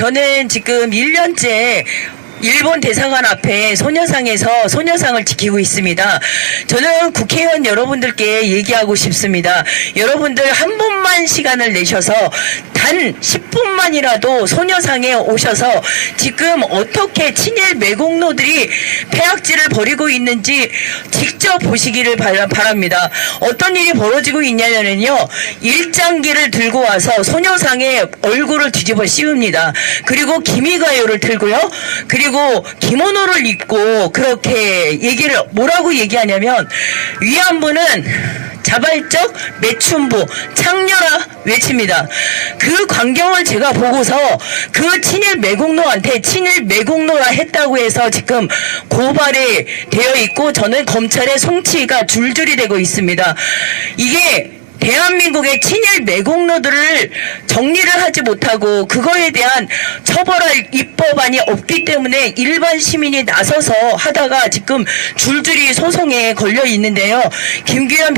저는 지금 1년째 일본 대사관 앞에 소녀상에서 소녀상을 지키고 있습니다. 저는 국회의원 여러분들께 얘기하고 싶습니다. 여러분들 한 번만 시간을 내셔서 단 10분만이라도 소녀상에 오셔서 지금 어떻게 친일 매국노들이 폐악질을 벌이고 있는지 직접 보시기를 바- 바랍니다. 어떤 일이 벌어지고 있냐면요. 일장기를 들고 와서 소녀상에 얼굴을 뒤집어 씌웁니다. 그리고 기미가요를 틀고요. 그리고 기모노를 입고 그렇게 얘기를 뭐라고 얘기하냐면 위안부는 자발적 매춘부 창녀라 외칩니다. 그 광경을 제가 보고서 그 친일 매국노한테 친일 매국노라 했다고 해서 지금 고발이 되어 있고 저는 검찰의 송치가 줄줄이 되고 있습니다. 이게 대한민국의 친일 매국노들을 정리를 하지 못하고 그거에 대한 처벌할 입법안이 없기 때문에 일반 시민이 나서서 하다가 지금 줄줄이 소송에 걸려 있는데요. 김규현